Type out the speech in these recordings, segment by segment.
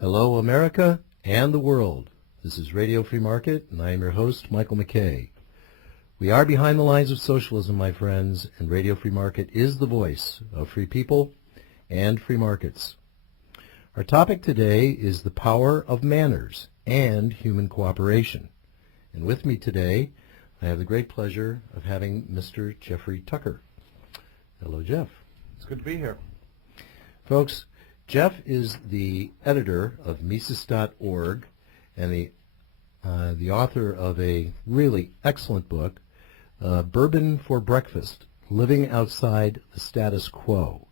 Hello, America and the world. This is Radio Free Market, and I am your host, Michael McKay. We are behind the lines of socialism, my friends, and Radio Free Market is the voice of free people and free markets. Our topic today is the power of manners and human cooperation. And with me today, I have the great pleasure of having Mr. Jeffrey Tucker. Hello, Jeff. It's good to be here. Folks, Jeff is the editor of Mises.org and the author of a really excellent book, Bourbon for Breakfast, Living Outside the Status Quo.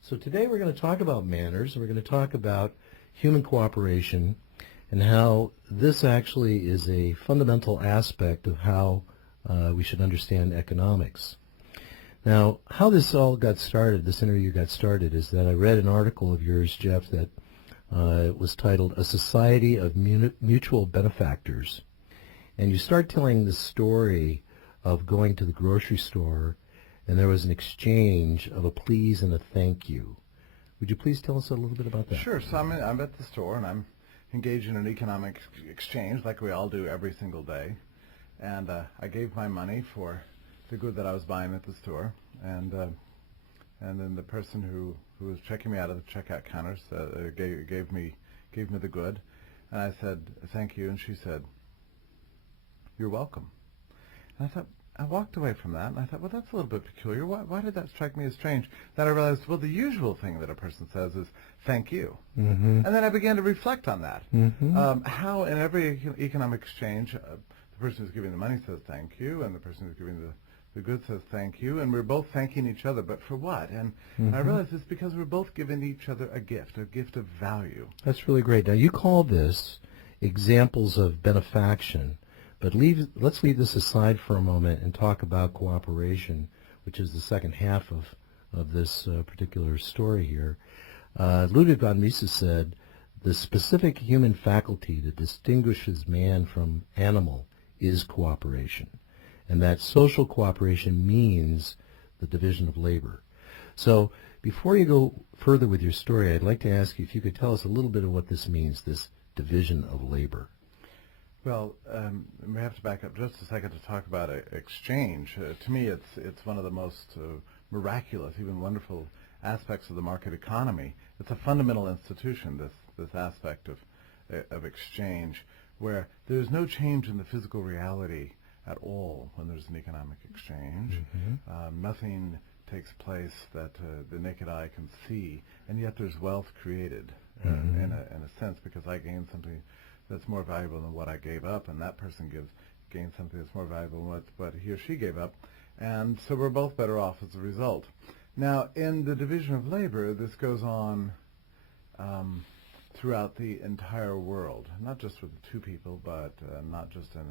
So today we're going to talk about manners, and we're going to talk about human cooperation and how this actually is a fundamental aspect of how we should understand economics. Now, how this all got started, this interview got started, is that I read an article of yours, Jeff, that was titled A Society of Mutual Benefactors. And you start telling the story of going to the grocery store, and there was an exchange of a please and a thank you. Would you please tell us a little bit about that? Sure. So I'm at the store, and I'm engaged in an economic exchange like we all do every single day. And I gave my money for the good that I was buying at the store, and then the person who was checking me out of the checkout counter gave me the good, and I said thank you, and she said, "You're welcome." And I walked away from that, and I thought, well, that's a little bit peculiar. Why did that strike me as strange? Then I realized, well, the usual thing that a person says is thank you. Mm-hmm. And then I began to reflect on that. Mm-hmm. How in every economic exchange, the person who's giving the money says thank you, and the person who's giving the good says thank you, and we're both thanking each other, but for what? And I realized it's because we're both giving each other a gift of value. That's really great. Now, you call this examples of benefaction, but let's leave this aside for a moment and talk about cooperation, which is the second half of this particular story here. Ludwig von Mises said, the specific human faculty that distinguishes man from animal is cooperation, and that social cooperation means the division of labor. So before you go further with your story, I'd like to ask you if you could tell us a little bit of what this means, this division of labor. Well, we have to back up just a second to talk about exchange. To me, it's one of the most miraculous, even wonderful aspects of the market economy. It's a fundamental institution, this aspect of exchange, where there's no change in the physical reality at all when there's an economic exchange. Nothing takes place that the naked eye can see, and yet there's wealth created in a sense, because I gain something that's more valuable than what I gave up, and that person gains something that's more valuable than what he or she gave up, and so we're both better off as a result. Now, in the division of labor, this goes on throughout the entire world, not just with two people, but not just in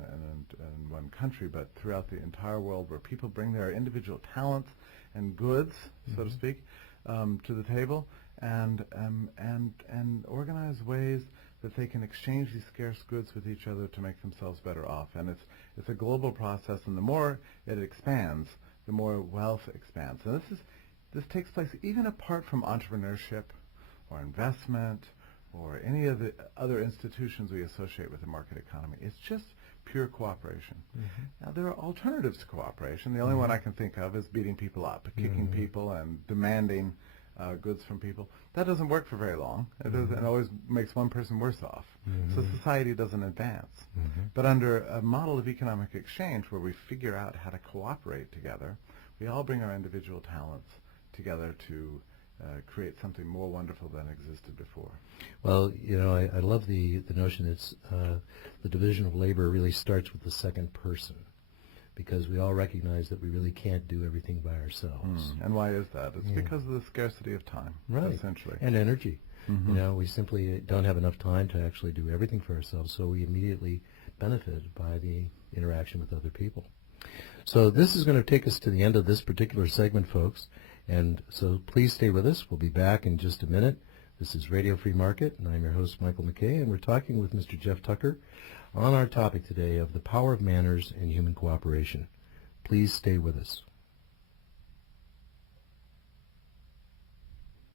one country, but throughout the entire world, where people bring their individual talents and goods, so to speak, to the table, and organize ways that they can exchange these scarce goods with each other to make themselves better off. And it's a global process, and the more it expands, the more wealth expands. And this takes place even apart from entrepreneurship or investment or any of the other institutions we associate with the market economy. It's just pure cooperation. Now, there are alternatives to cooperation. The only one I can think of is beating people up, kicking people, and demanding goods from people. That doesn't work for very long. It always makes one person worse off. So society doesn't advance. But under a model of economic exchange where we figure out how to cooperate together, we all bring our individual talents together to create something more wonderful than existed before. Well, you know, I love the notion it's the division of labor really starts with the second person, because we all recognize that we really can't do everything by ourselves. And why is that? It's because of the scarcity of time, essentially. And energy. You know, we simply don't have enough time to actually do everything for ourselves, so we immediately benefit by the interaction with other people. So this is going to take us to the end of this particular segment, folks, and so please stay with us. We'll be back in just a minute. This is Radio Free Market, and I'm your host, Michael McKay, and we're talking with Mr. Jeff Tucker on our topic today of the power of manners and human cooperation. Please stay with us.